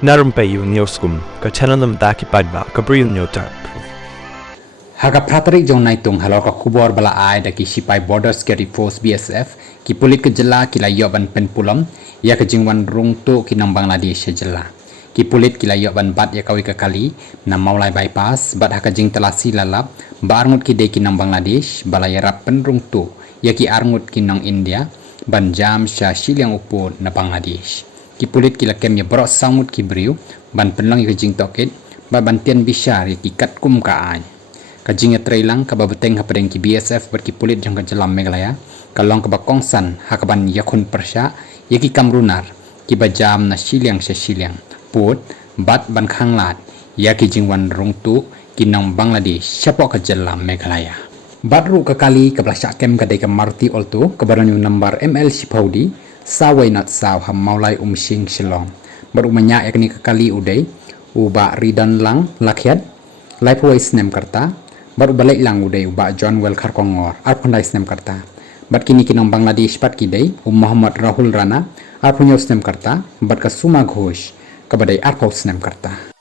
Narumpayu Neoskum, Kachananam Daki Padba, Gabriel Nyotarp. Haga Pratrik Jonai Tung Haloka Kubor Bala Ai Daki Sipai Border Security Force BSF ki pulit ke jela ki layoban penpulam ya ke jingwan rung tu ki nang Bangladesh jela ki pulit ki layoban bat ya kawi ke kali nam maulai bypass bat haka jing telasi lalap ba arngut ki de ki nang Bangladesh bala ya rap penrung tu ya ki arngut ki nang India ban jam sya shiliang upur na Bangladesh ki pulit ki lakem ya brok samut ki briu ban penlang ya ke jing toket ba bantian bishar ya ki kat kum ka ai kajing trailang ka babuteng ha padeng ki BSF berki pulit jang ka jelam Meghalaya kalong ka bakongsan hakaban yakun persya yaki kamrunar ki bajam na shiliang sya shiliang put bat ban khanglat yaki jingwan rungtu ki nang Bangladesh syapok ka jelam Meghalaya batru ka kali ka blasya kem ka dei ka Maruti Alto ka baranyu number ML Sipaudi sawai not saw ham maulai sing shilong baru manya yakni ka kali udai uba ridan lang lakyat Lifewise nem karta baru balik lang uday uba John Welkar Kongor arpandai nem karta bat kini kinong Bangladesh pat kidai Muhammad Rahul Rana arpunyos nem karta bat ka Suma Ghosh kabadai arpaus nem karta